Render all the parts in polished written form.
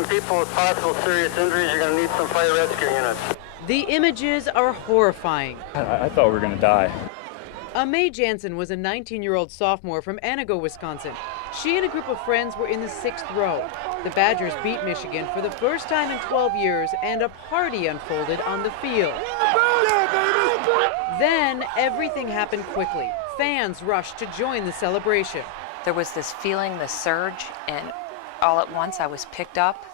some people with possible serious injuries. You're going to need some fire rescue units. The images are horrifying. I thought we were going to die. May Jansen was a 19-year-old sophomore from Anago, Wisconsin. She and a group of friends were in the 6th row. The Badgers beat Michigan for the first time in 12 years, and a party unfolded on the field. Then everything happened quickly. Fans rushed to join the celebration. There was this feeling, this surge, and all at once I was picked up,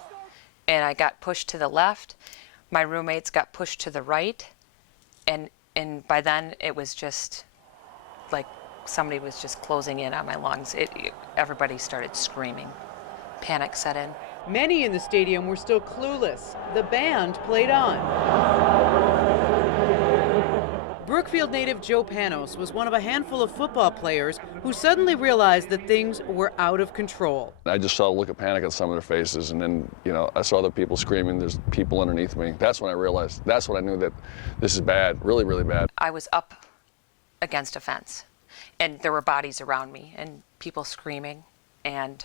and I got pushed to the left. My roommates got pushed to the right, and by then it was just like somebody was just closing in on my lungs. Everybody started screaming. Panic set in. Many in the stadium were still clueless. The band played on. Brookfield native Joe Panos was one of a handful of football players who suddenly realized that things were out of control. I just saw a look of panic on some of their faces, and then, I saw other people screaming, there's people underneath me. That's when I realized, that's when I knew that this is bad, really, really bad. I was up against a fence, and there were bodies around me and people screaming, and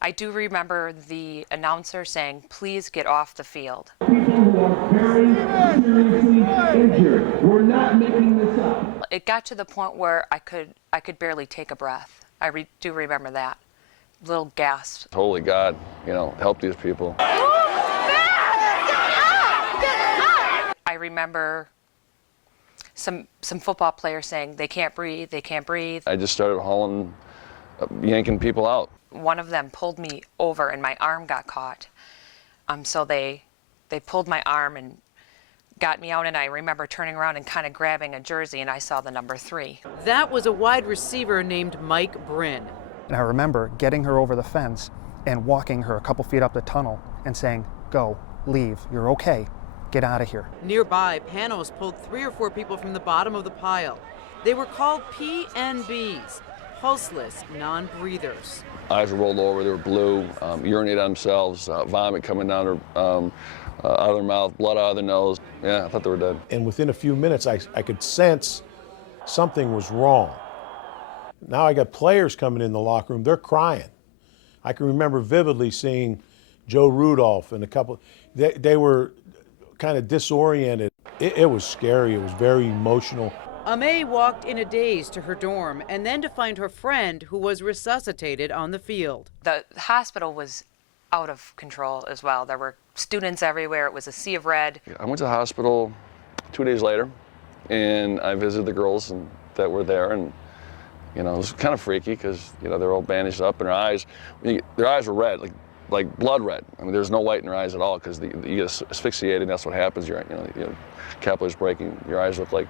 I do remember the announcer saying, "Please get off the field." People who are very seriously injured. We're not making this up. It got to the point where I could barely take a breath. I do remember that. Little gasp. Holy God, help these people. I remember some football players saying, "They can't breathe, they can't breathe." I just started hauling, yanking people out. One of them pulled me over and my arm got caught. So they pulled my arm and got me out, and I remember turning around and kind of grabbing a jersey, and I saw the number 3. That was a wide receiver named Mike Bryn. And I remember getting her over the fence and walking her a couple feet up the tunnel and saying, "Go, leave, you're okay, get out of here." Nearby, Panos pulled 3 or 4 people from the bottom of the pile. They were called PNBs, pulseless non-breathers. Eyes were rolled over, they were blue, urinated on themselves, vomit coming down out of their mouth, blood out of their nose. Yeah, I thought they were dead. And within a few minutes, I could sense something was wrong. Now I got players coming in the locker room, they're crying. I can remember vividly seeing Joe Rudolph and a couple, they were kind of disoriented. It was scary, it was very emotional. May walked in a daze to her dorm and then to find her friend who was resuscitated on the field. The hospital was out of control as well. There were students everywhere. It was a sea of red. I went to the hospital 2 days later, and I visited the girls that were there, and it was kind of freaky because they're all bandaged up, and their eyes were red, like blood red. I mean, there's no white in their eyes at all because you get asphyxiated, and that's what happens. Your capillaries breaking, your eyes look like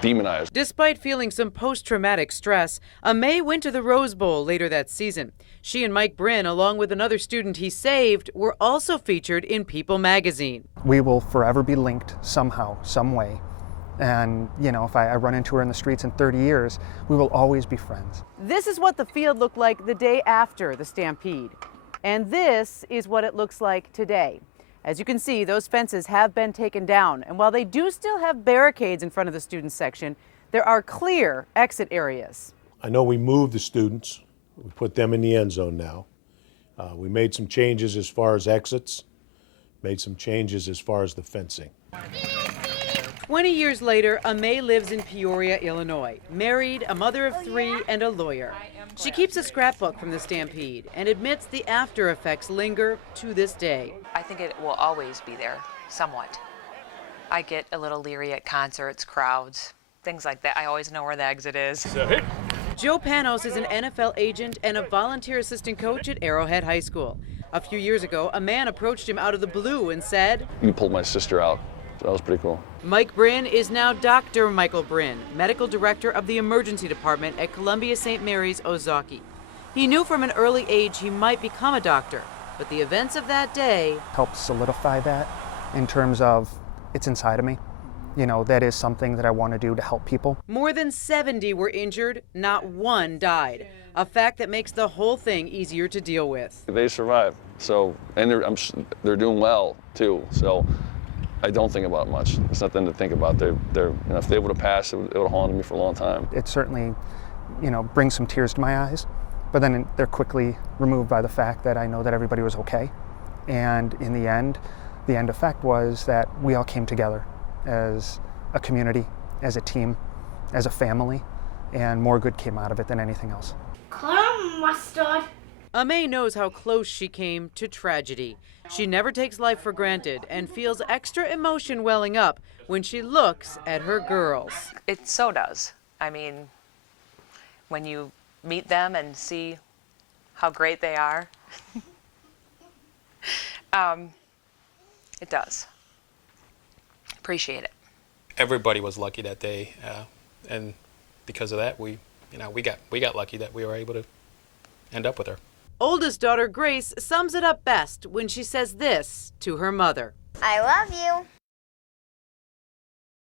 demon eyes. Despite feeling some post-traumatic stress, May went to the Rose Bowl later that season. She and Mike Bryn, along with another student he saved, were also featured in People magazine. We will forever be linked somehow, some way. And, if I run into her in the streets in 30 years, we will always be friends. This is what the field looked like the day after the Stampede. And this is what it looks like today. As you can see, those fences have been taken down. And while they do still have barricades in front of the student section, there are clear exit areas. I know we moved the students. We put them in the end zone now. We made some changes as far as exits, made some changes as far as the fencing. 20 years later, May lives in Peoria, Illinois, married, a mother of 3, and a lawyer. She keeps a scrapbook from the Stampede and admits the after effects linger to this day. I think it will always be there, somewhat. I get a little leery at concerts, crowds, things like that. I always know where the exit is. Joe Panos is an NFL agent and a volunteer assistant coach at Arrowhead High School. A few years ago, a man approached him out of the blue and said, "You pulled my sister out." That was pretty cool. Mike Bryn is now Dr. Michael Bryn, medical director of the emergency department at Columbia St. Mary's Ozaki. He knew from an early age he might become a doctor, but the events of that day Helped solidify that in terms of it's inside of me. That is something that I want to do to help people. More than 70 were injured, not one died, a fact that makes the whole thing easier to deal with. They survived, and they're doing well too. So I don't think about it much. It's nothing to think about. If they would have passed, it would have haunted me for a long time. It certainly, brings some tears to my eyes, but then they're quickly removed by the fact that I know that everybody was okay, And in the end effect was that we all came together as a community, as a team, as a family, and more good came out of it than anything else. Mustard. Amay knows how close she came to tragedy. She never takes life for granted and feels extra emotion welling up when she looks at her girls. It so does. I mean, when you meet them and see how great they are, it does. Appreciate it. Everybody was lucky that day, and because of that, we got lucky that we were able to end up with her. Oldest daughter Grace sums it up best when she says this to her mother. I love you.